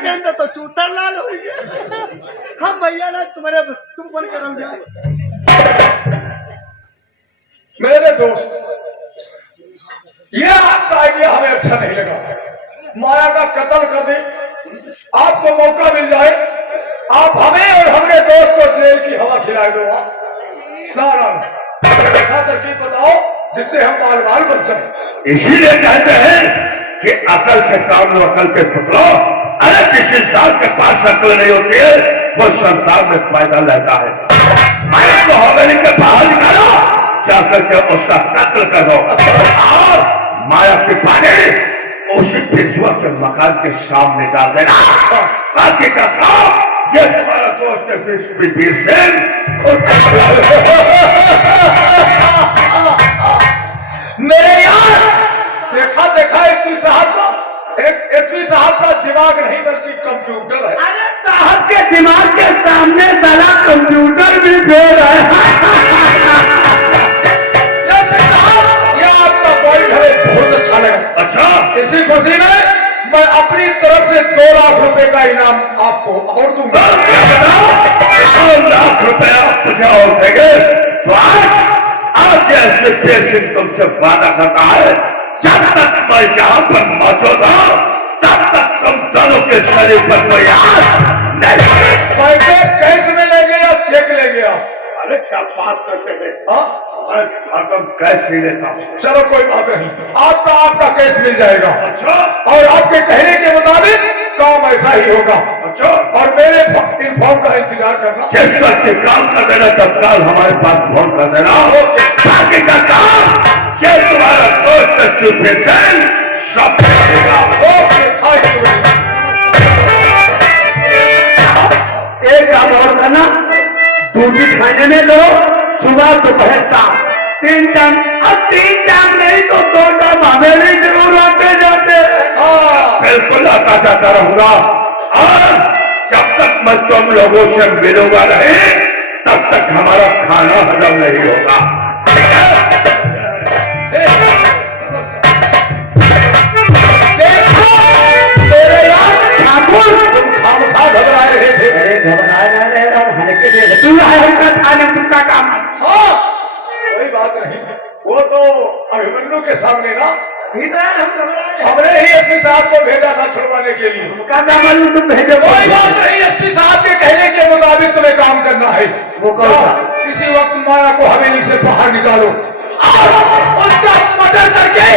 करें तो चूतर लाल हो गया। हम भैया ना तुम्हारे तुम कौन करो जाओ। मेरे दोस्त, ये आपका आइडिया हमें अच्छा नहीं लगा। माया का कत्ल कर दे, आपको मौका मिल जाए, आप हमें और हमारे दोस्त को जेल की हवा खिला दो। ऐसा तरकीब बताओ जिससे हम बाल बाल बन सकें। इसीलिए कहते हैं कि अकल से काम लो, अकल के पुत्रों। अरे जिस इंसान के पास अकल नहीं होती है वो संसार में फायदा लेता है। माया को हवेली के बाहर निकालो, जाकर के उसका कत्ल करो और माया की पानी उसी बिरजुआ के मकान के सामने डाल देना। बाकी का काम ये तुम्हारा दोस्त है वीर सिंह। मेरे यार, देखा एसपी साहब का, एसपी साहब का दिमाग नहीं बल्कि कंप्यूटर है। अरे साहब के दिमाग के सामने साला कंप्यूटर भी फेल है। ये आपका पॉइंट है, बहुत अच्छा लगा। अच्छा, इसी खुशी में मैं अपनी तरफ से 2 लाख रुपए का इनाम आपको और दूंगा। 2 लाख रुपया मुझे और देंगे तो आज ऐसे पेश तुमसे वादा करता है, जब तक मैं यहाँ पर मौजूद हूँ तब तक तुम दोनों के शरीर पर कोई हाथ नहीं। पैसे कैश में लेंगे या चेक लेंगे आप? अरे क्या बात करते हैं, तुम कैश ही लेता हूँ। चलो कोई बात नहीं, आपका कैश मिल जाएगा। अच्छा, और आपके कहने के मुताबिक काम ऐसा ही होगा। अच्छा, और मेरे इन्फॉर्म का इंतजार करना। जिस वक्त काम कर देना तत्काल हमारे पास फोन कर देना। बाकी का काम ये तुम्हारा दोस्त सब करेगा। Okay, thank you. एक काम और करना, ड्यूटी खाने में दो, सुबह दोपहर शाम 3 टाइम। अब 3 टाइम नहीं तो 2 टाइम हमें जरूर आते जाते। बिल्कुल आता जाता रहूंगा और जब तक मैं तुम लोगों से मिलूंगा नहीं तब तक हमारा खाना हजम नहीं होगा। मेरे यार ठाकुर, तुम खामखा घबरा रहे थे। अरे घबरा रहे तू खाने का काम। हाँ, कोई बात नहीं, वो तो अभिमन्यु के सामने ना। हमने ही एसपी साहब को भेजा था छुड़वाने के लिए। तुम भेजो। कोई बात नहीं, एसपी साहब के कहने के मुताबिक तुम्हें काम करना है। वो कौन? इसी वक्त माया को हवेली से बाहर निकालो और उसका मर्डर करके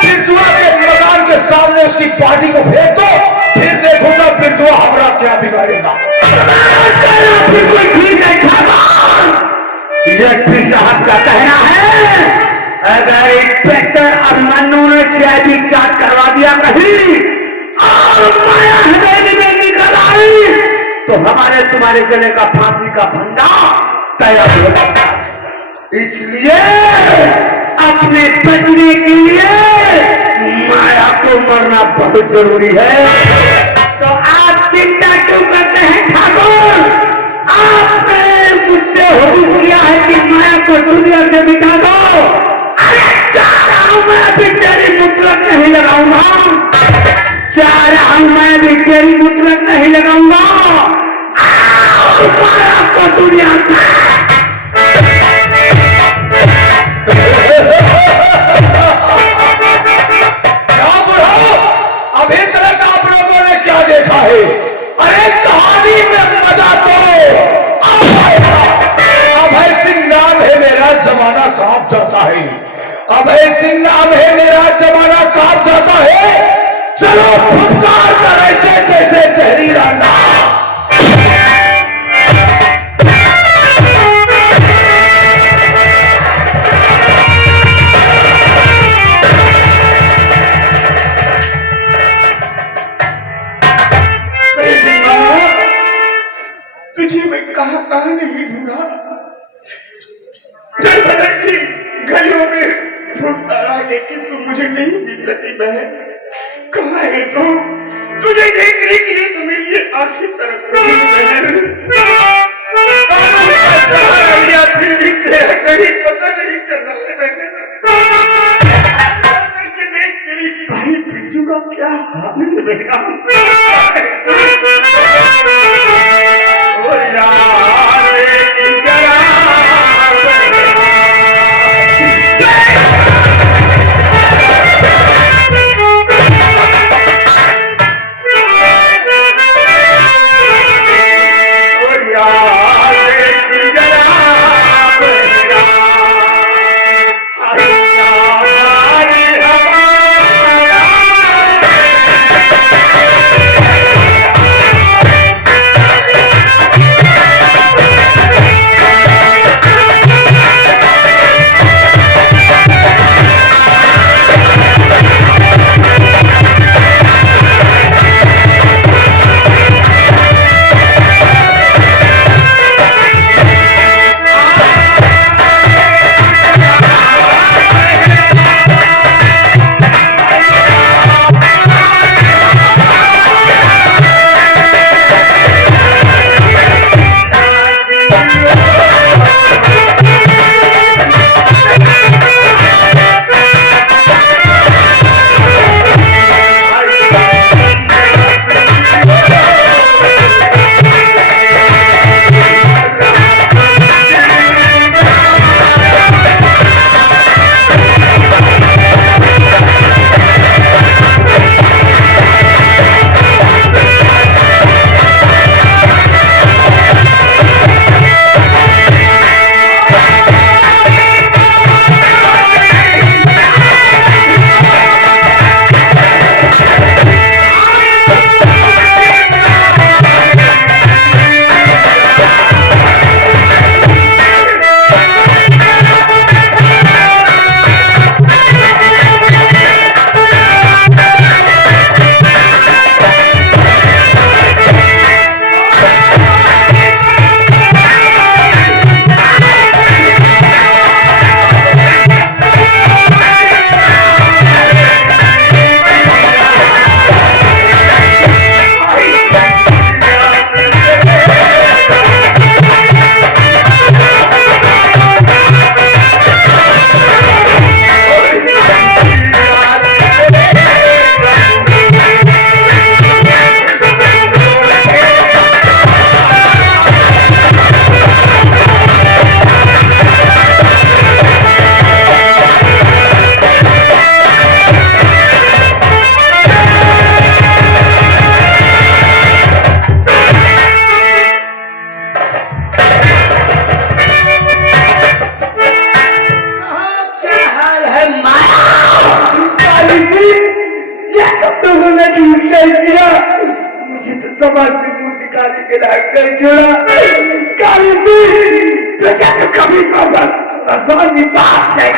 बिरजुआ के मैदान के सामने उसकी पार्टी को फेंक दो। फिर देखूंगा बिरजुआ हमारा क्या बिगाड़ेगा। एसपी साहब का कहना है अगर इंस्पेक्टर अभिमन्यु ने सीआईडी जांच करवा दिया कहीं और माया हवेली में निकल आई तो हमारे तुम्हारे गले का फांसी का फंदा तैयार हो जाता है। इसलिए अपने बचने के लिए माया को मरना बहुत जरूरी है। तो आप चिंता क्यों करते हैं ठाकुर? आपने मुझसे हुक्म किया है कि माया को दुनिया से मिटा दो। अरे जा रहा हूं, मैं भी तेरी मुतलक नहीं लगाऊंगा। जा रहा हूं, मैं भी तेरी मुतलक नहीं लगाऊंगा। माया को दुनिया से क्या बुढ़ो, अभी तक आप लोगों ने क्या देखा है? अरे कहानी में मजा तो अभय सिंह नाम है मेरा, जमाना कांप जाता है। अभय सिंह नाम है मेरा, जमाना कांप जाता है। चलो फुटकार कर ऐसे जैसे जहरीला नाम। तुझे मैं कहाँ नहीं ढूंढा। जब बदल की गलियों में ढूंढता रहा लेकिन तू मुझे नहीं मिल सकी बहन। कहाँ है तू? तुझे देखने के लिए तो मेरी ये आंखें तरफ फिर भी तेरा कहीं पता नहीं चल रहा है बहन। देख तेरी भाई बिरजू का क्या हाल है बेटा। मुझे तो समाज में मुंह दिखाने के लायक कर छोड़ा। काली तुझे तो कभी भगवान की बात नहीं।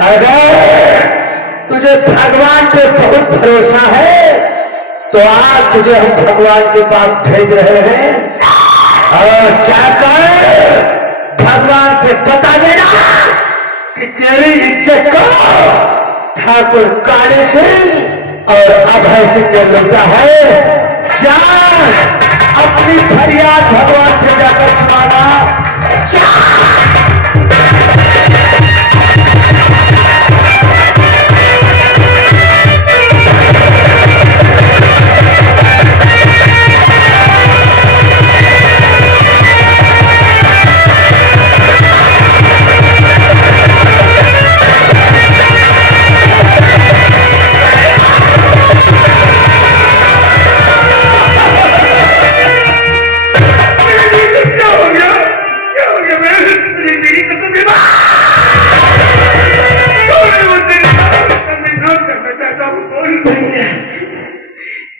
अगर तुझे भगवान पे बहुत भरोसा है तो आज तुझे हम भगवान के पास भेज रहे हैं और जाकर भगवान से बता देना कि तेरी इज्जत को ठाकुर काले सिंह और अभय सिंह ने लूटा है। जा अपनी फरियाद भगवान से जाकर सुनाना।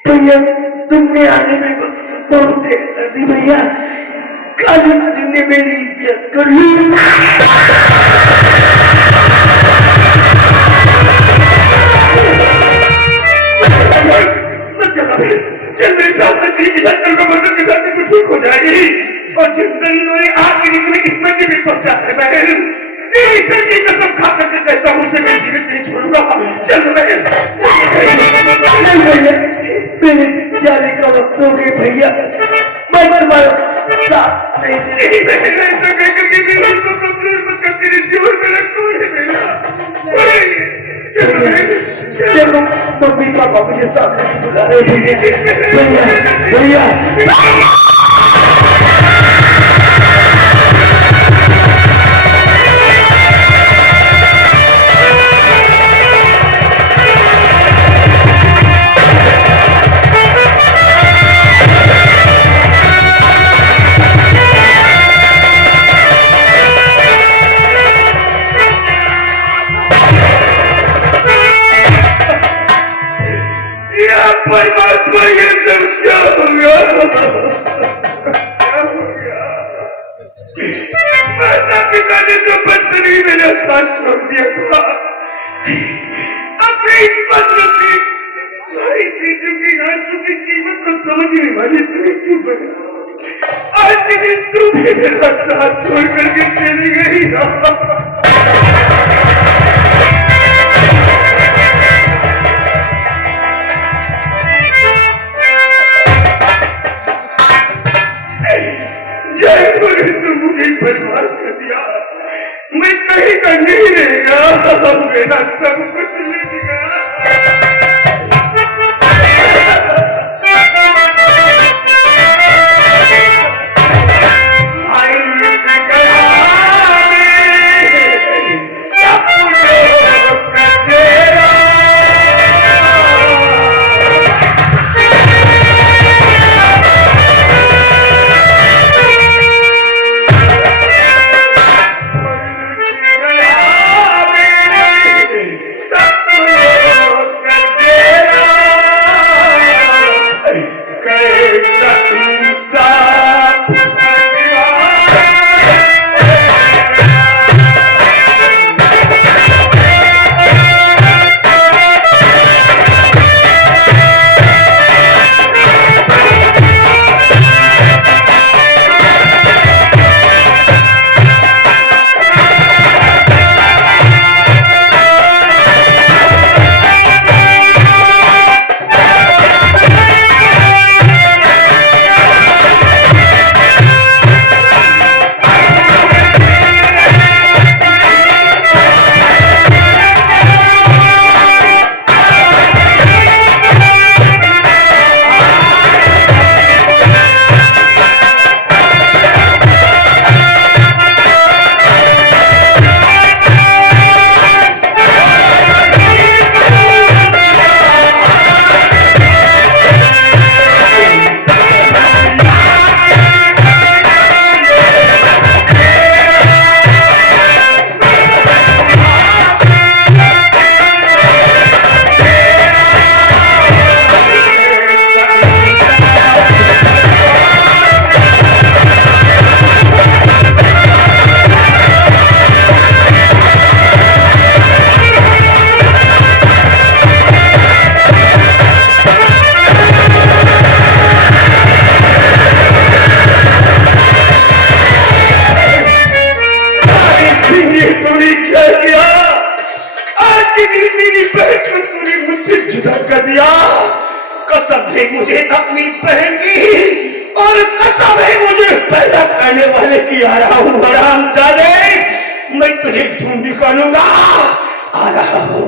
भैया तुमने आने में बहुत देर कर दी भैया। काली सिंह ने मेरी इज्जत कर ली। चल मेरे साथ मदद के साथ कुछ ठीक हो जाएगी और जिंदगी में आखिरी में किस्मत की भी पहुंचा है। बहन तेरी सर की कसम खा करके कहता हूँ उसे मैं जीवित नहीं छोड़ूंगा। चल बहन नहीं भैया मेरे जाने का वक्त हो गया भैया। मैं तुम्हारा साथ नहीं दे बहन ऐसा कहकर के मेरे को कमजोर मत कर तेरे जीवन में रखो है मेरा। चलो मम्मी पापा मुझे सामने से बुला रहे हैं। भैया भैया परमात्मा ये सब क्या हो गया? माता पिता ने तो बचपन ही मेरा साथ छोड़ दिया था। अपनी इस पत्र की भाई बीजू की आंसू की कीमत को समझने वाली तू बना। आज दिन तू भी मेरा साथ छोड़ करके चली गई। मुझे बर्बाद कर दिया। मैं कहीं का नहीं रहेगा। मेरा सब कुछ ले लिया। ही आ रहा हूँ हरामजादे, मैं तुझे ढूंढ निकालूंगा। आ रहा हूँ।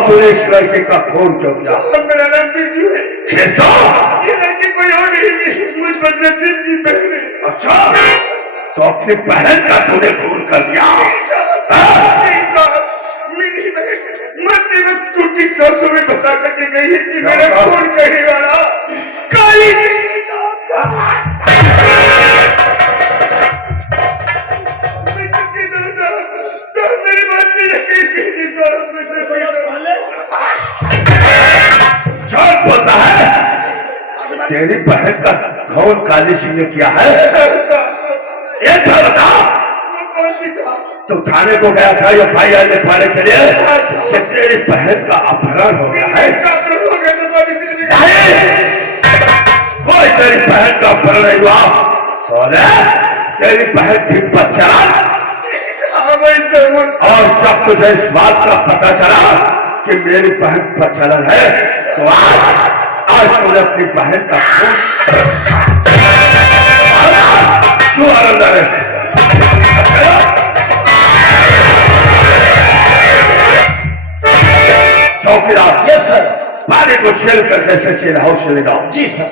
पुलिस लड़के का फोन क्यों किया? मेरा नाम बिरजू है। खेचो। ये लड़की कोई और नहीं, मुझ बदनसीब की बहन है। अच्छा, तो अपनी बहन का तूने फोन कर दिया? नहीं साहब, मेरी बहन मरते वक्त टूटी सांसों में बता करके गई है कि मेरा फोन करने वाला काली मेरी बात नहीं यकीन झूठ बोलता है। तेरी बहन का खून काली सिंह ने किया है? एक बार बता। कौन सी था? तो थाने को गया था FIR लिखवाने के लिए कि तेरी बहन का अपहरण हो गया है। कोई तेरी बहन का अपहरण नहीं हुआ। सोने, तेरी बहन थी बच्चा, और जब तुझे इस बात का पता चला कि मेरी बहन प्रचलन है, तो आज तूने अपनी बहन का खून क्यों अंदर है? चौकीदार। Yes sir. पानी को शेल करके से चेल हाउस ले जाओ। जी सर।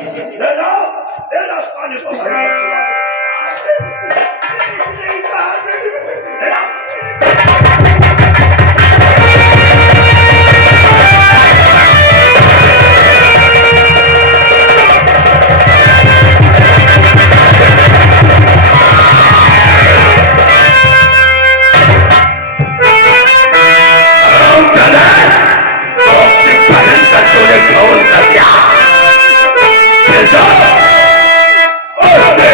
Oh,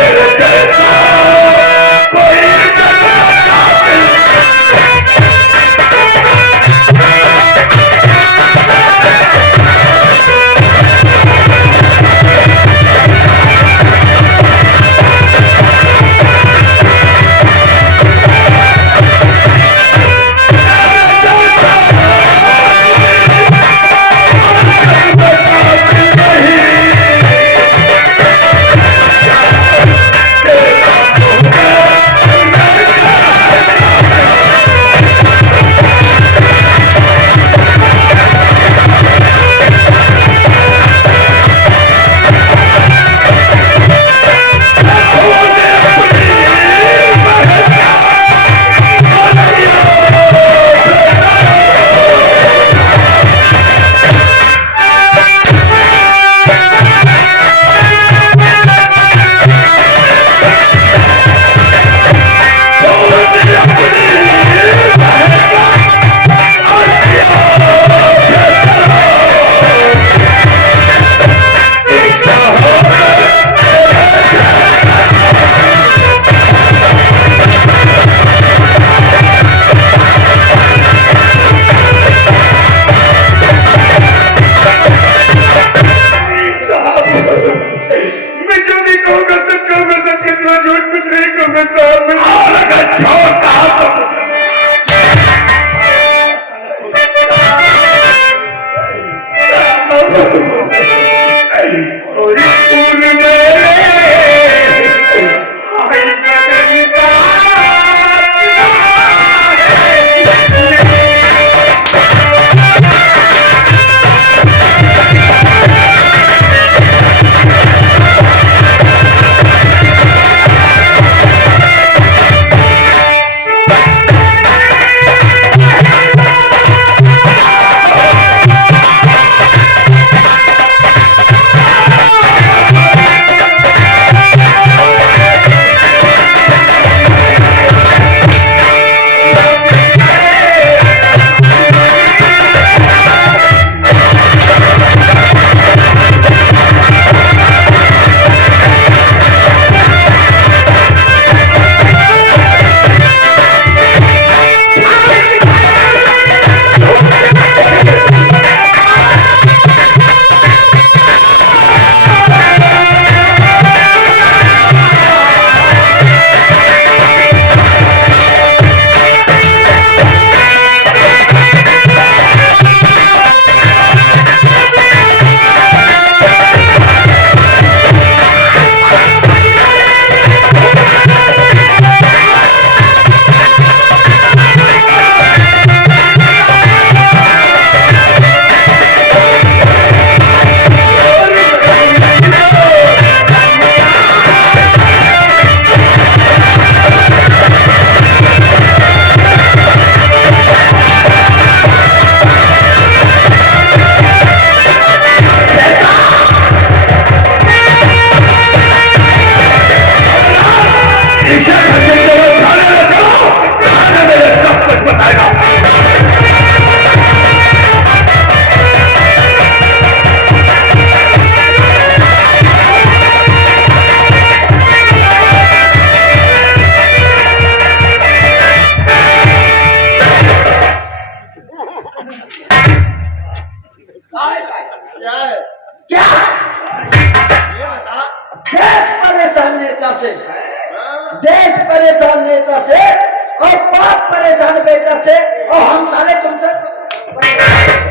वजह से और हम साले तुमसे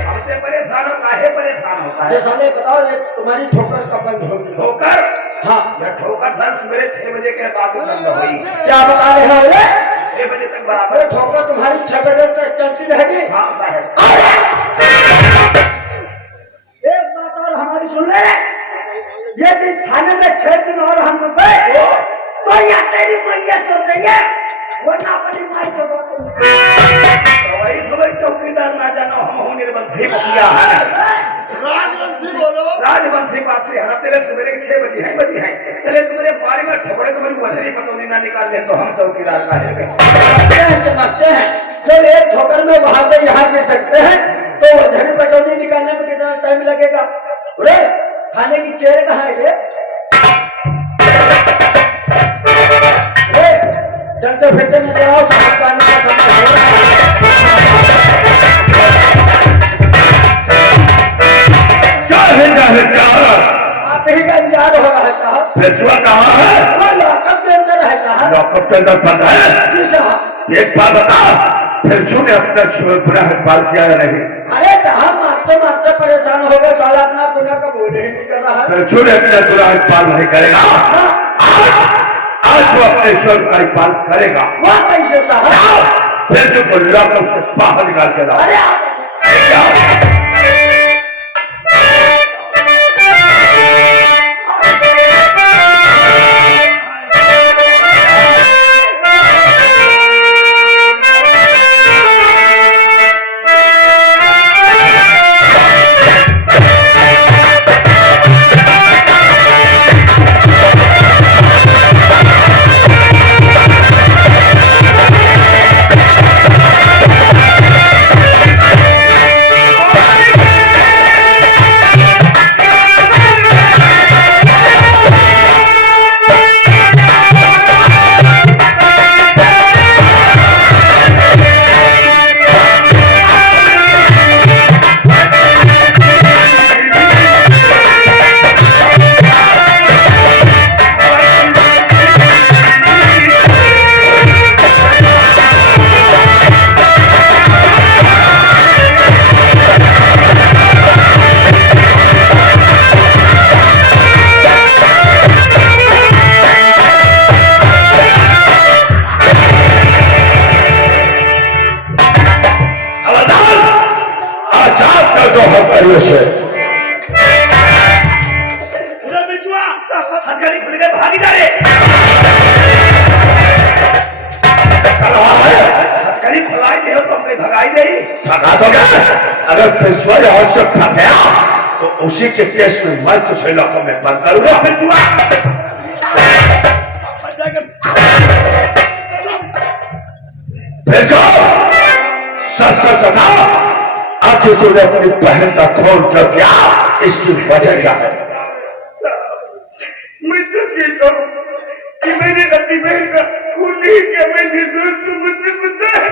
हमसे परेशान हो, काहे परेशान होता ये है? साले बताओ ये तुम्हारी ठोकर कब बंद होगी? ठोकर? हाँ यह ठोकर सर सवेरे 6 बजे के बाद बंद हुई। क्या बता रहे हो रे? 6 बजे तक बराबर। अरे ठोकर तुम्हारी 6 बजे तक चलती रहेगी। हाँ साहब। एक बात और हमारी सुन ले, ये दिन थाने में 6 दिन और हम लोग गए तो या तेरी मैया छोड़ देंगे वरना अपनी माई से बात तो वही समझ चौकीदार ना जानो हम हूँ निर्वंशी मुखिया है। राजवंशी बोलो। राजवंशी बात से हम तेरे सवेरे 6 बजे है चले तुम्हारे बारी में ठोकरे तुम्हारी वजनी पतौनी ना निकाल दे तो हम चौकीदार का है। चमकते हैं जब एक ठोकर में वहां से यहाँ गिर सकते हैं तो वजन पटौनी निकालने में कितना टाइम लगेगा? रे खाने की चेयर कहाँ है रे? चलते फिरते नजर आओ, साहब का आने का समय हो रहा है। आप ही का इंतजार हो रहा है साहब। पेशवा कहाँ है? वो लॉकअप के अंदर है साहब। लॉकअप के अंदर बंद है। जी साहब। एक बात बता, पेशू ने अपना बुरा इकबाल किया या नहीं? अरे साहब मारते मारते परेशान हो गए, साला अपना गुना का बोल ही नहीं कर रहा है। पेशू ने अपना बुरा इकबाल नहीं करेगा। आज वो अपने स्वर का इकबाल करेगा। वह कैसे साहब? पेशू को लॉकअप से बाहर निकाल के लाओ। अरे आप से हथकड़ी खुल गए भागीदारे। हथकड़ी खुलाई दे तो हमने भगाई दे। भगा तो गया। अगर पेशवा यहाँ से फट गया तो उसी के केस में मैं तुझे लॉकअप में बंद करूंगा। पेशवा भेजो सच सच बता, आखिर तूने अपनी बहन का खून क्यों किया? इसकी वजह क्या है? मैं सच कहता हूँ कि मैंने अपनी बहन का खून नहीं किया। मैं निर्दोष हूँ, मुझसे पता है।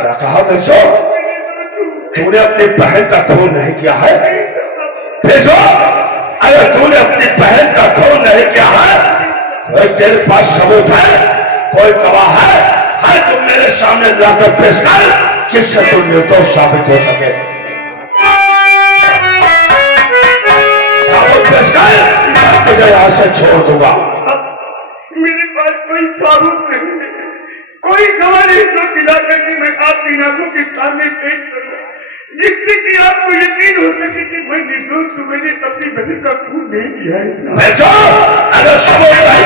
क्या कहा भेजो? तूने अपनी बहन का खून नहीं किया है? भेजो, अगर तूने अपनी बहन का खून नहीं किया है तो तेरे पास सबूत है, कोई गवाह है तुम मेरे सामने लाकर पेश कर जिससे तू निर्दोष साबित हो सके। सबूत पेश कर, मैं तुझे यहाँ से छोड़ दूंगा। मेरे पास कोई सबूत नहीं है, कोई गवाह नहीं जो दिला करके मैं आपकी आंखों के सामने पेश करूं जिससे कि आपको यकीन हो सके कि मैं निर्दोष हूं। मैंने अपनी बहन का खून नहीं किया है। अगर सबूत नहीं